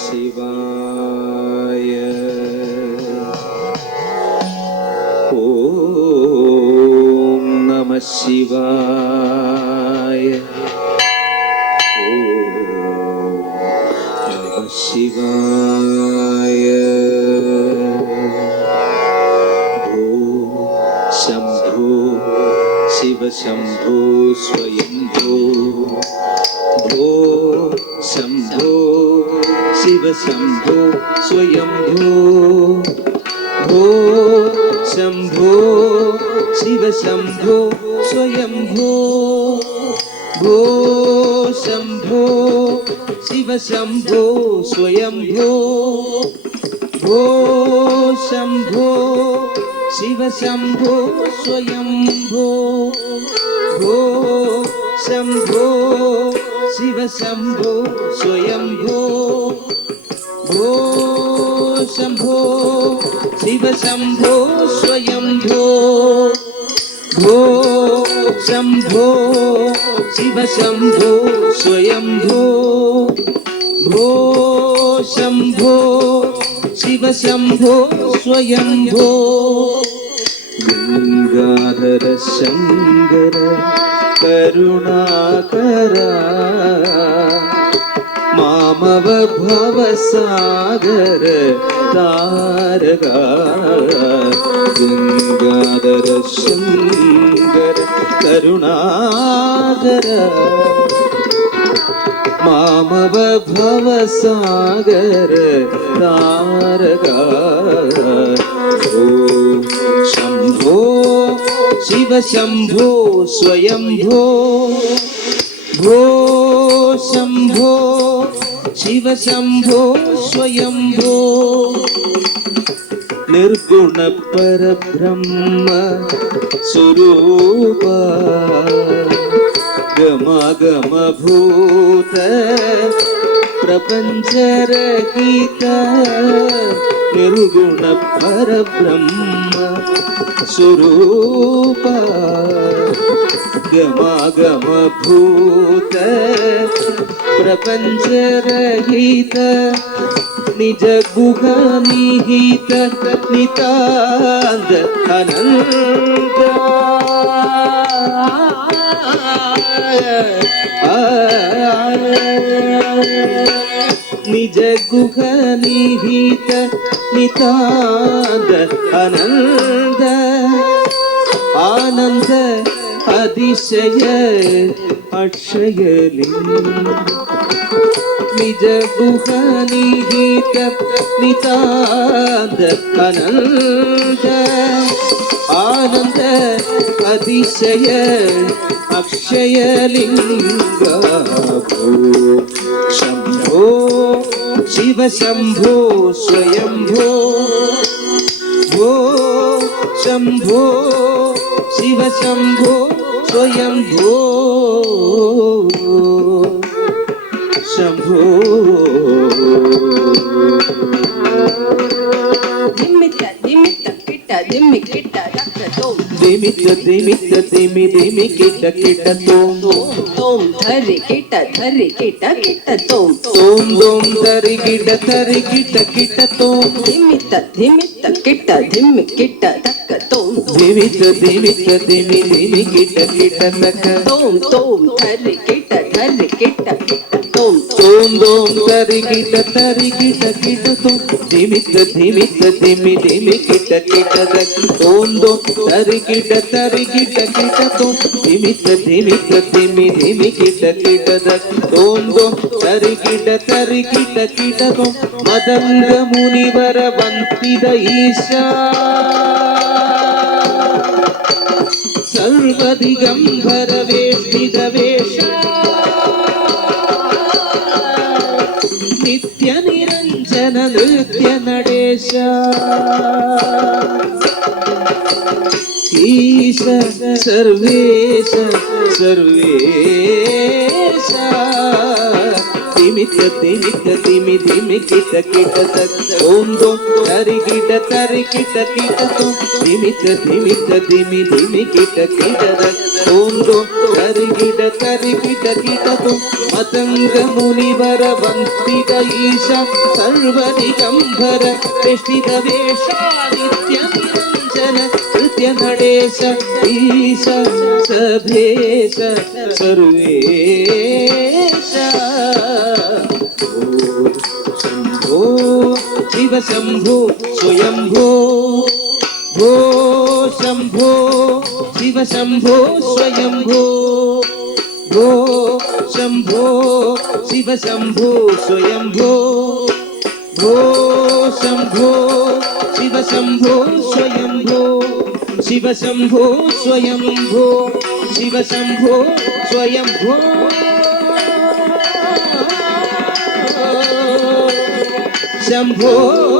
ശിവായ. ഓം നമഃ ശിവായ. ഓം നമഃ ശിവായ. ഓം ശംഭോ ശിവ ശംഭോ സ്വയംഭോ. ഭോ ശംഭോ ശിവ ശംഭോ സ്വയംഭോ. ഭോ ശംഭോ ശിവ ശംഭോ സ്വയംഭോ. ഭോ ശംഭോ ശിവ ശംഭോ സ്വയംഭോ. ഭോ ശംഭോ ശിവ ശംഭോ സ്വയംഭോ. ഭോ ശംഭോ ശിവ ശംഭോ സ്വയംഭോ. ഭോ ശംഭോ ശിവ ശംഭോ സ്വയംഭോ. ഭോ ശംഭോ ശിവ ശംഭോ സ്വയംഭോ. ഭോ ശംഭോ ശിവ ശംഭോ സ്വയംഭോ. ഗംഗാധര ശങ്കര കരുണാകര മാമവ ഭവസാഗര താരക. ഗംഗാധര ശങ്കര കരുണാകര മാമവ ഭവസാഗര താരക. ഓം ശംഭോ ശിവ ശംഭോ സ്വയംഭോ. ഭോ ശംഭോ ശിവ ശംഭോ സ്വയംഭോ. നിർഗുണ പരബ്രഹ്മ സ്വരൂപ ഗമഗമഭൂത പ്രപഞ്ചരഹിത. നിർഗുണ പരബ്രഹ്മ സ്വരൂപ ഗമഗമഭൂത പ്രപഞ്ചരഹിത. നിജ ഗുഹ നിഹിത നിതാന്ത അനന്ത. നിജ ഗുഹ നിഹിത നിതാന്ത അനന്ത. ആനന്ദ അതിശയ അക്ഷയലിംഗ. നിജ ഗുഹ നിഹിത നിതാന്ത അനന്ത. ആനന്ദ അതിശയ അക്ഷയലിംഗ. ഭോ ശംഭോ ശിവ ശംഭോ സ്വയംഭോ. ഭോ ശംഭോ ശിവ ശംഭോ സ്വയംഭോ. ശംഭോ ಧಿಮಿತ ಧಿಮಿತ ಕಿಟ್ಟ ಧಿಮ್ಮಿ ಕಿಟ್ಟ ದಕ್ಕ ತೋಂ. ಧಿಮಿತ ಧಿಮಿತ ಧಿಮಿ ಧಿಮಿ ಕಿಟ್ಟ ಕಿಟ್ಟ ತೋಂ. ತೋಂ ಧರಿ ಕಿಟ್ಟ ಕಿಟ್ಟ ತೋಂ. ತೋಂ ದೋಂ ಧರಿ ಕಿಟ್ಟ ಕಿಟ್ಟ ತೋಂ. ಧಿಮಿತ ಧಿಮಿತ ಕಿಟ್ಟ ಧಿಮ್ಮಿ ಕಿಟ್ಟ ದಕ್ಕ ತೋಂ. ಧಿಮಿತ ಧಿಮಿತ ಧಿಮಿ ಧಿಮಿ ಕಿಟ್ಟ ದಕ್ಕ. ತೋಂ ತೋಂ ಧರಿ ಕಿಟ್ಟ ತೋಂ. ತೋಂ ದೋಂ ಧರಿ ಕಿಟ್ಟ ತೋಂ. ಧಿಮಿತ ಧಿಮಿತ ಧಿಮಿ ಧಿಮಿ ಕಿಟ್ಟ ದಕ್ಕ. ತೋಂ ದೋಂ ಧರಿ ಕಿಟ್ಟ ತೋಂ. ಧಿಮಿತ ಧಿಮಿತ ಧಿಮಿ ಧಿಮಿ ಕಿಟ್ಟ ದಕ್ಕ. ತೋಂ ದೋಂ ಧರಿ ಕಿಟ್ಟ ತೋಂ. ಮದಂಗ ಮುನಿವರ ವಂತಿದ ಈಶಾ ಸರ್ವದಿಗಂಬರ ವೇಷ್ಟಿದ ವೇಷ. ನಿತ್ಯ ನಿರಂಜನ ನೃತ್ಯ ನಡೆಶ. ಈಶ ಸರ್ವೇಶ ಸರ್ವೇಶ. ದಿಮಿತ ದಿಮಿತ ದಿಮಿ ದಿಮಿ ಕಿಟ ಕಿಟ ಓಂ ದೋಂ ತರಿ ಗಿಡ ತೋ ದಿಮಿತ ದಿಮಿತ ದಿಮಿ ದಿಮಿ ಕಿಟ ಕಿಟ ಓಂ ದೋಂ ತರಿ ಗಿಡ ತೋ ಮತಂಗ ಮುನಿವರ ವಂದಿತ ಈಶ ಸರ್ವ ದಿಗಂಬರ ವೇಷ್ಟಿತ ವೇಷ ನಿತ್ಯ ನಿರಂಜನ ಕೃತ್ಯ ನಡೆಶ ಈಶ ಸಭೇಶ ಸರ್ವೇಶ ಶಂಭೋ ಶಿವ ಶಂಭೋ ಸ್ವಯಂಭೋ ಭೋ ಶಂಭೋ ಶಿವ ಶಂಭೋ ಸ್ವಯಂಭೋ ಭೋ ಶಂಭೋ ಶಿವ ಶಂಭೋ ಸ್ವಯಂಭೋ ಭೋ ಶಂಭೋ ಶಿವ ಶಂಭೋ ಸ್ವಯಂಭೋ ಶಿವ ಶಂಭೋ ಸ್ವಯಂಭೋ ಶಿವ ಶಂಭೋ ಸ್ವಯಂಭೋ ಶಂಭೋ